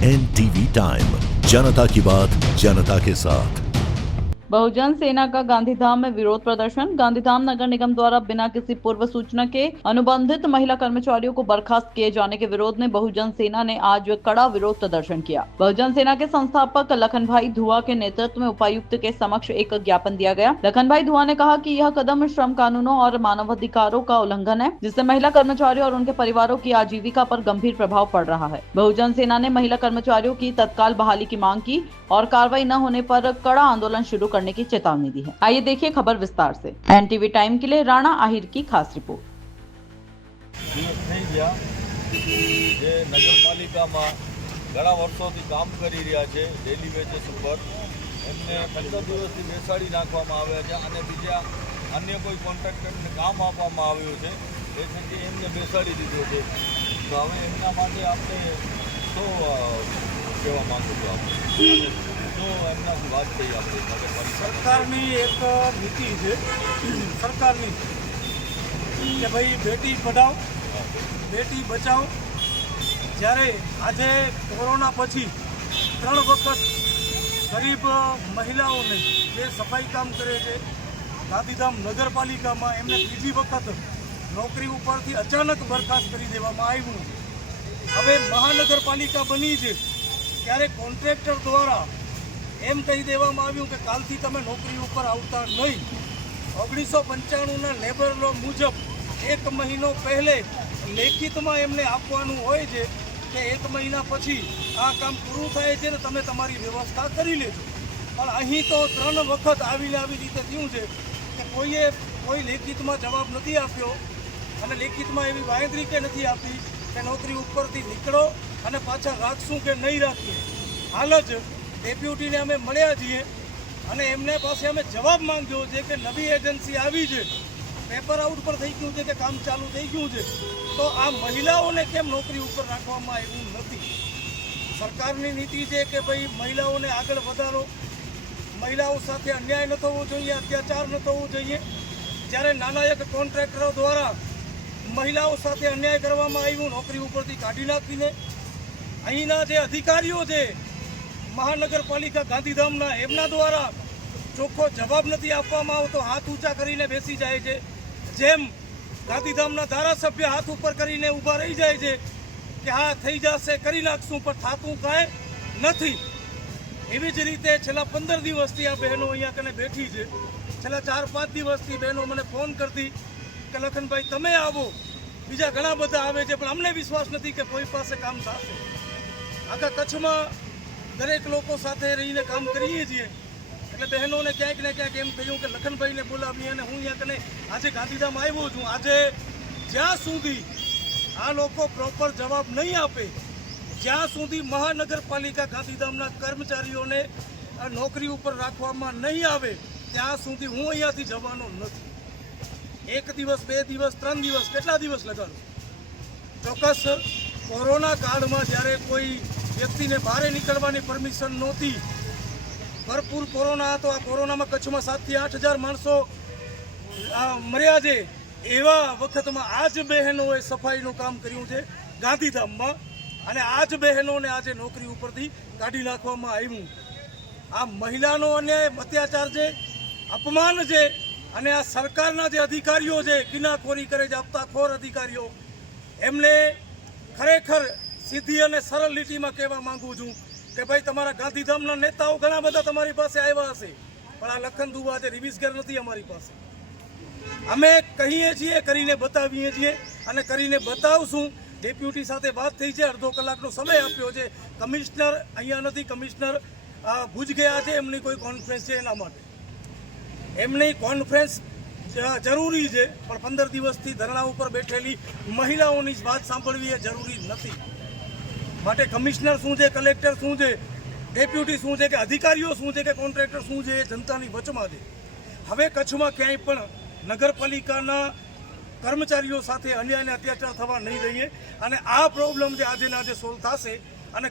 NTV time, जनता की बात जनता के साथ। बहुजन सेना का गांधीधाम में विरोध प्रदर्शन। गांधीधाम नगर निगम द्वारा बिना किसी पूर्व सूचना के अनुबंधित महिला कर्मचारियों को बर्खास्त किए जाने के विरोध में बहुजन सेना ने आज कड़ा विरोध प्रदर्शन किया। बहुजन सेना के संस्थापक लखन भाई धुआ के नेतृत्व में उपायुक्त के समक्ष एक ज्ञापन दिया गया। लखन भाई धुआ ने कहा कि यह कदम श्रम कानूनों और मानवाधिकारों का उल्लंघन है, जिससे महिला कर्मचारियों और उनके परिवारों की आजीविका पर गंभीर प्रभाव पड़ रहा है। बहुजन सेना ने महिला कर्मचारियों की तत्काल बहाली की मांग की और कार्रवाई न होने पर कड़ा आंदोलन शुरू करने की चेतावनी दी है। आइए देखिए खबर विस्तार से। एनटीवी टाइम के लिए राणा आहिर की खास रिपोर्ट। नगरपालिकाમાં ઘણા વર્ષોથી કામ કરી રહ્યા છે ડેલી વેજીસ ઉપર એમને 15 દિવસથી બેસાડી નાખવામાં આવ્યા છે અને બીજા અન્ય કોઈ કોન્ટ્રાક્ટરને કામ આપવામાં આવ્યું છે એ થકી એમને બેસાડી દીધો છે। તો હવે એમના માટે આપણે શું કહેવા માંગુ છું, આપણે શું એમના વાત થઈ આપણે નગરપાલિકા સરકારની એક નીતિ છે સરકારની કે ભાઈ બેટી પઢાઓ બેટી બચાવો। જ્યારે આજે કોરોના પછી 3 વખત ગરીબ મહિલાઓને જે સફાઈ કામ કરે છે ગાંધીધામ નગરપાલિકામાં એમને ત્રીજી વખત નોકરી ઉપરથી અચાનક બરખાસ્ત કરી દેવામાં આવ્યું। હવે મહાનગરપાલિકા બની છે ત્યારે કોન્ટ્રાક્ટર દ્વારા એમ કહી દેવામાં આવ્યું કે કાલથી તમે નોકરી ઉપર આવતા નહીં। 1995ના લેબર લો મુજબ 1 મહિનો પહેલે લેખિતમાં એમને આપવાનું હોય છે કે 1 મહિના પછી આ કામ પૂરું થાય છે ને તમે તમારી વ્યવસ્થા કરી લેજો, પણ અહીં તો 3 વખત આવી રીતે થયું છે કે કોઈએ કોઈ લેખિતમાં જવાબ નથી આપ્યો અને લેખિતમાં એવી બાંયધરી કે નથી આપી કે નોકરી ઉપરથી નીકળો અને પાછા રાખશું કે નહીં રાખીએ। હાલ જ ડેપ્યુટીને અમે મળ્યા છીએ અને એમને પાસે અમે જવાબ માંગ્યો છે કે નવી એજન્સી આવી છે, પેપર આઉટ પર થઈ ગયું છે કે કામ ચાલુ થઈ ગયું છે, તો આ મહિલાઓને કેમ નોકરી ઉપર રાખવામાં આવ્યું નથી? સરકારની નીતિ છે કે ભાઈ મહિલાઓને આગળ વધારો, મહિલાઓ સાથે અન્યાય ન થવો જોઈએ, અત્યાચાર ન થવો જોઈએ। જ્યારે નાના એક કોન્ટ્રાક્ટરો દ્વારા મહિલાઓ સાથે અન્યાય કરવામાં આવ્યું, નોકરી ઉપરથી કાઢી નાખીને અહીંના જે અધિકારીઓ છે મહાનગરપાલિકા ગાંધીધામના એમના દ્વારા ચોખ્ખો જવાબ નથી આપવામાં આવતો, હાથ ઊંચા કરીને બેસી જાય છે। જેમ ગાંધીધામના ધારાસભ્ય હાથ ઉપર કરીને ઊભા રહી જાય છે કે હા થઈ જશે કરી નાખશું, પણ થાતું કાંઈ નથી। એવી જ રીતે છેલ્લા 15 દિવસથી આ બહેનો અહીંયા કને બેઠી છે। છેલ્લા 4-5 દિવસથી બહેનો મને ફોન કરતી કે લખનભાઈ તમે આવો, બીજા ઘણા બધા આવે છે, પણ અમને વિશ્વાસ નથી કે કોઈ પાસે કામ થશે। આખા કચ્છમાં દરેક લોકો સાથે રહીને કામ કરીએ છીએ એટલે બહેનોને ક્યાંક ને ક્યાંક એમ કહ્યું કે લખનભાઈને બોલાવી અને હું અહીંયા કને આજે ગાંધીધામ આવ્યો છું। આજે જ્યાં સુધી આ લોકો પ્રોપર જવાબ નહીં આપે, જ્યાં સુધી મહાનગરપાલિકા ગાંધીધામના કર્મચારીઓને નોકરી ઉપર રાખવામાં નહીં આવે ત્યાં સુધી હું અહીંયાથી જવાનો નથી। 1 દિવસ 2 દિવસ 3 દિવસ કેટલા દિવસ લગાડું? ચોક્કસ કોરોના કાળમાં જ્યારે કોઈ વ્યક્તિને બહાર નીકળવાની પરમિશન નહોતી, ભરપૂર કોરોના હતો, આ કોરોનામાં કચ્છમાં 7 થી 8 હજાર માણસો મર્યા છે, એવા વખતમાં આ જ બહેનોએ સફાઈનું કામ કર્યું છે ગાંધીધામમાં અને આ જ બહેનોને આજે નોકરી ઉપરથી કાઢી નાખવામાં આવ્યું। આ મહિલાનો અન્યાય અત્યાચાર છે, અપમાન છે અને આ સરકારના જે અધિકારીઓ છે કિનાખોરી કરે છે, હપ્તાખોર અધિકારીઓ, એમને ખરેખર સીધી અને સરળ લીટીમાં કહેવા માંગુ છું કે ભાઈ તમારા ગાંધીધામના નેતાઓ ઘણા બધા તમારી પાસે આવ્યા હશે, પણ આ લખન દુવા જે રિવિઝગર નથી અમારી પાસે। અમે કહીએ છીએ, કરીને બતાવીએ છીએ અને કરીને બતાવશું। ડેપ્યુટી સાથે વાત થઈ છે, અડધો કલાકનો સમય આપ્યો છે। કમિશનર અહીંયા નથી, કમિશનર ભુજ ગયા છે, એમની કોઈ કોન્ફરન્સ છે, એના માટે એમની કોન્ફરન્સ જરૂરી છે, પણ 15 દિવસથી ધરણા ઉપર બેઠેલી મહિલાઓની વાત સાંભળવી એ જરૂરી નથી। માટે કમિશનર શું છે, કલેક્ટર શું છે, ડેપ્યુટી શું છે કે અધિકારીઓ શું છે કે કોન્ટ્રાક્ટર શું છે એ જનતાની વચમાં છે। હવે કચ્છમાં ક્યાંય પણ નગરપાલિકાના કર્મચારીઓ સાથે અન્યાય અને અત્યાચાર થવા નહીં દઈએ અને આ પ્રોબ્લેમ જે આજે સોલ્વ થશે